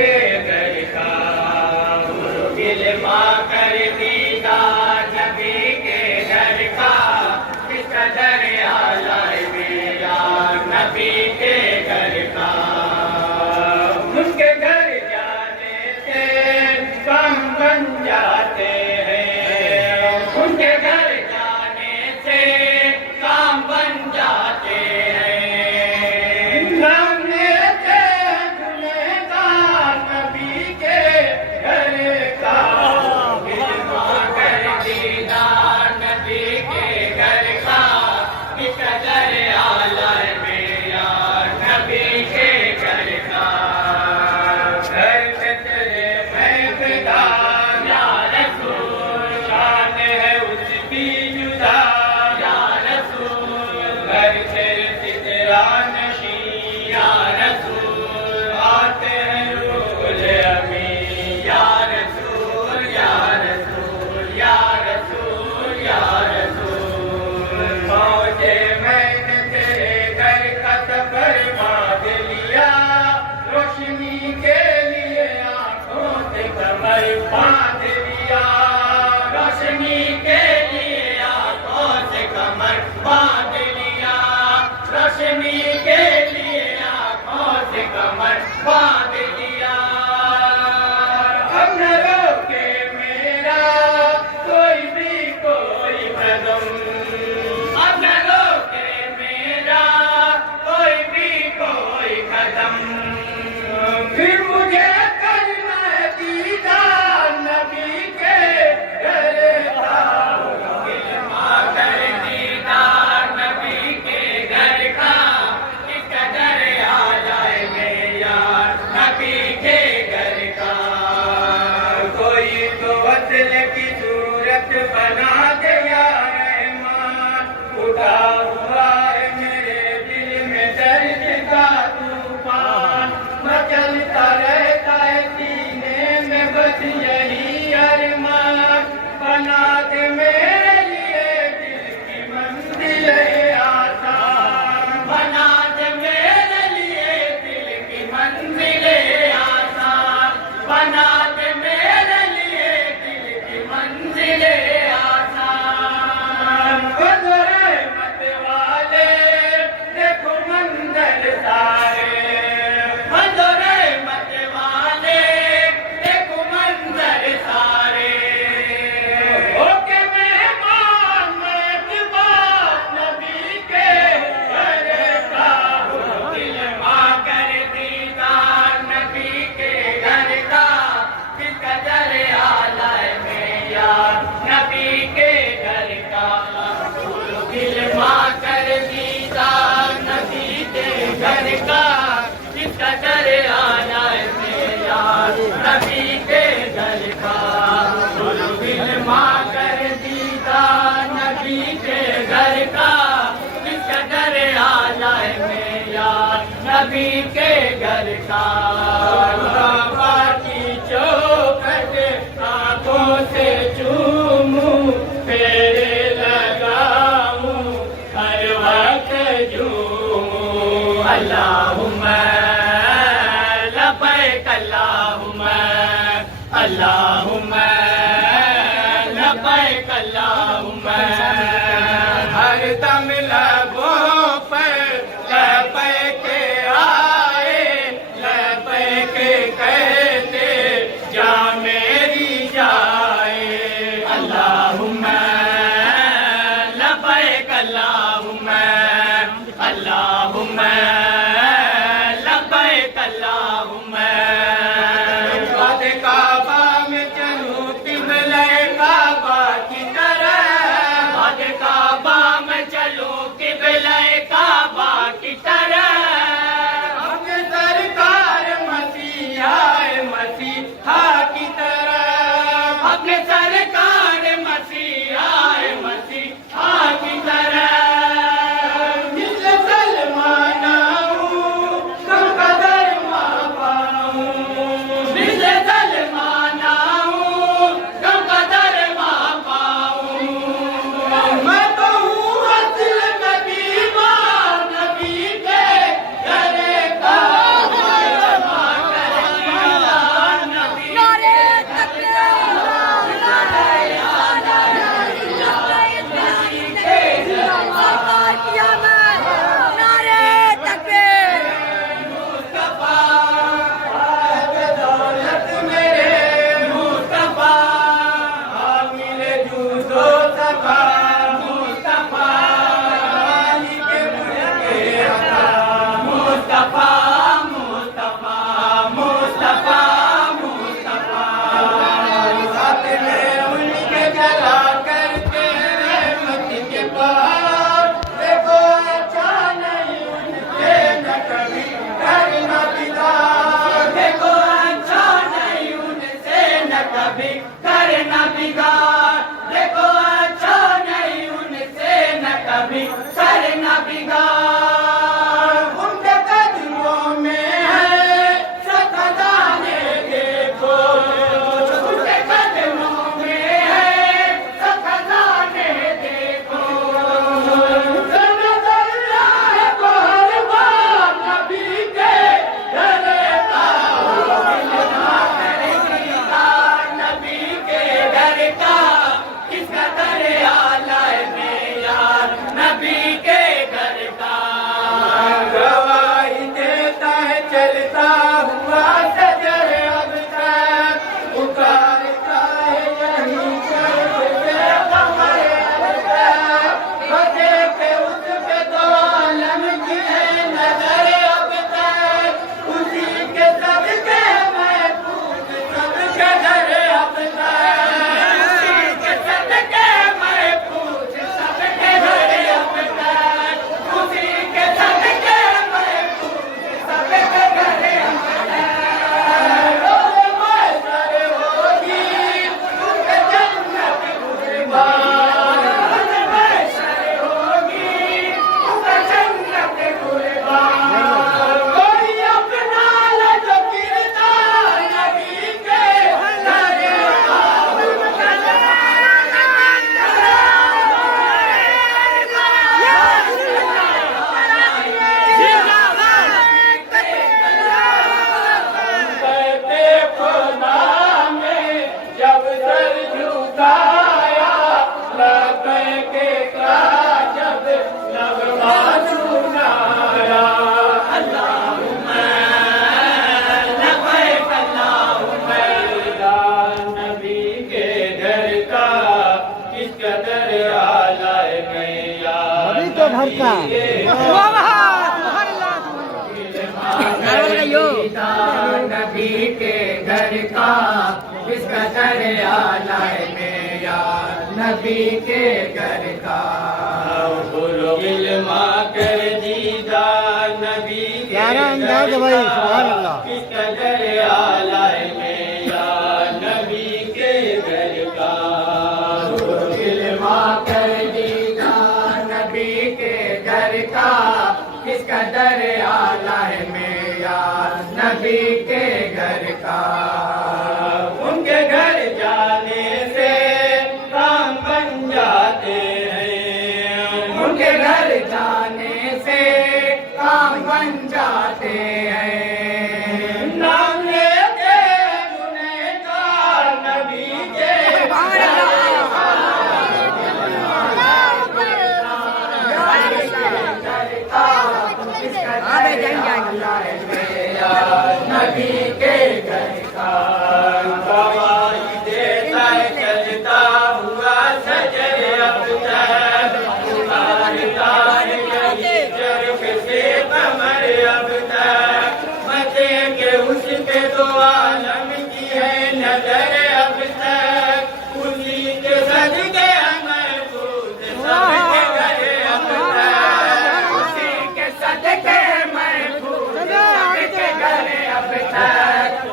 کے گھر کا گلما کر دیدار نبی کے گھر کا کس قدر آلائے میرا نبی کے گھر کا ان کے گھر جانے سے کام بن جاتے ہیں ان کے گھر جانے سے کام بن جاتے ہیں باندھ لیا روشنی کے لیے آنکھوں سے کمر باندھ لیا روشنی کے لیے آنکھوں سے کمر باندھ لیا اب نہ روکے میرا کوئی بھی کوئی قدم اب نہ روکے میرا کوئی بھی کوئی قدم پھر مجھے بنا دے یا رحمان اٹھا ہوا ہے میرے دل میں درد کا طوفان مچلتا رہتا ہے سینے میں بس یہی ارمان بنا دے میرے لیے دل کی منزل آسان بنا دے میرے لیے دل کی منزل آسان بنا دے میرے لیے دل کی منزل نبی کے گھر کا بابا کی چوکھٹ آنکھوں سے چوموں پھیرے لگاؤں ہر وقت جھوموں اللہم لبیک اللہم اللہم لبیک اللہم ہر دم لبوں پر لبیک آئے لبیک کہتے جا میری جائے اللہم لبیک اللہم اللہم لبیک اللہم بعد کعبہ میں چلوں قبلہ کعبہ کی طرح بعد کعبہ میں چلوں قبلہ کے گھر کا کس قدر آلہ میں یار نبی کے گھر کا علما کر دیدار نبی کے گھر کا کس قدر آلہ میں یار نبی کے گھر کا علما کر دیدار نبی کے گھر کا کس قدر آلہ میں یار نبی کے گھر کا ان کے گھر جانے سے کام بن جاتے ہیں ان کے گھر جانے سے کام بن جاتے ہیں نام لیتے گنہگار نبی کے نبی کے گھر کا گواہی دیتا ہے چلتا ہوا سجر اب تک اتارتا ہے یہی چرخ سے قمر اب تک متے کے اس پہ تو عالم کی ہے نظر اب تک اسی کے صدقے محفوظ سب کے گھر اب تک اسی کے صدقے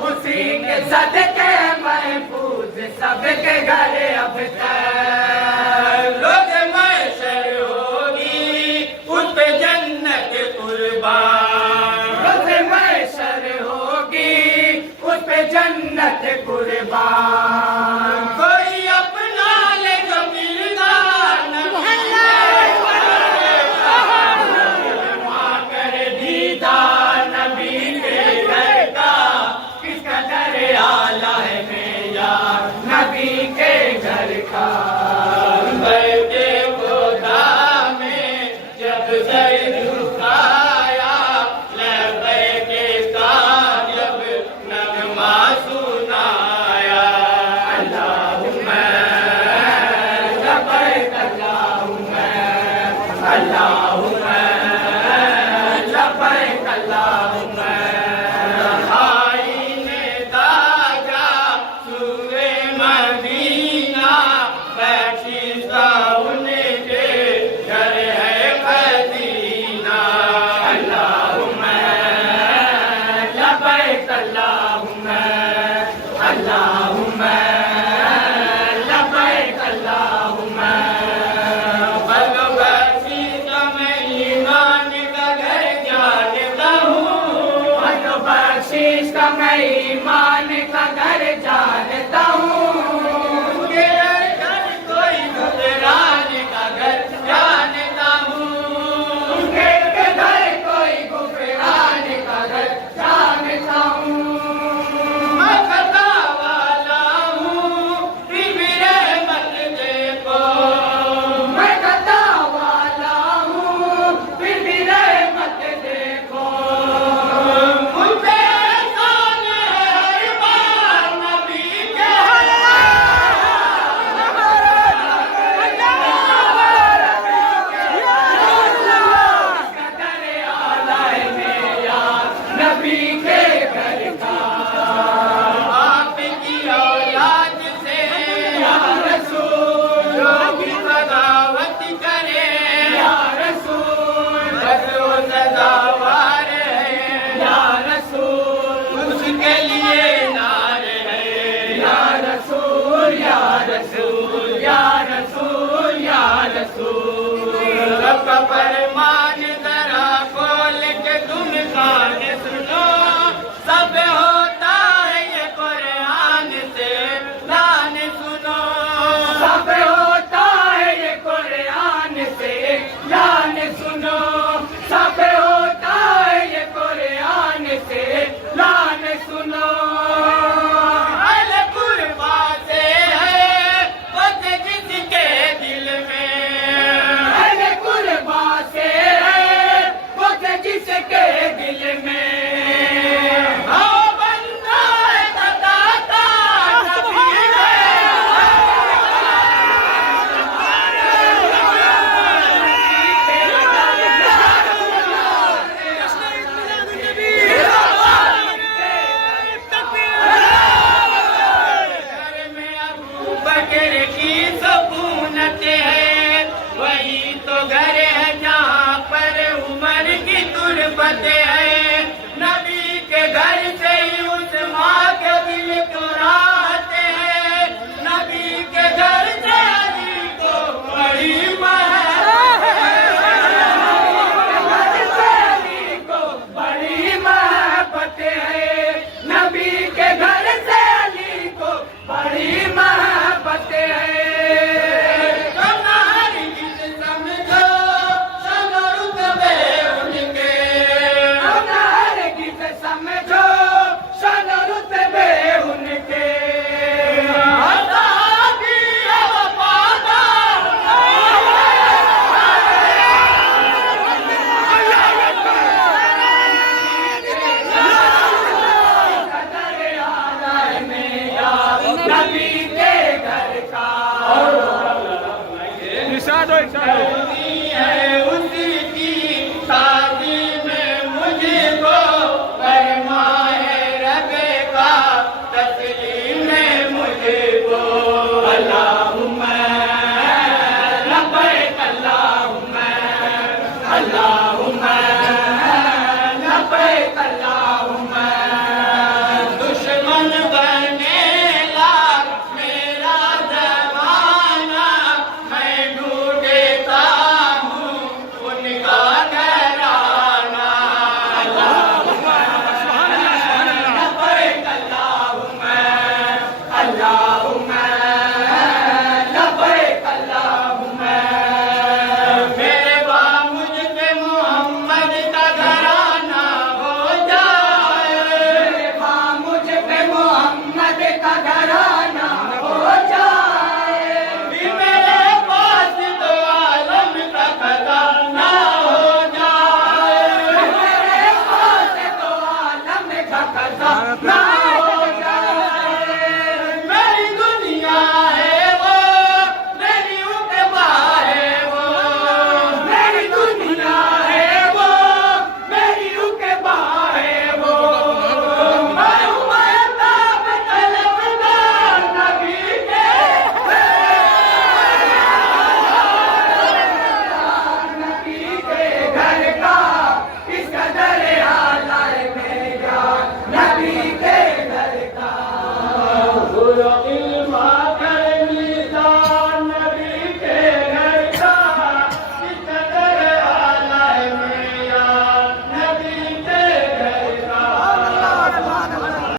اسی کے صدقے محفوظ سب کے گھر اب تک روز محشر ہوگی اس پہ جنت قربان روز محشر ہوگی اس پہ جنت قربان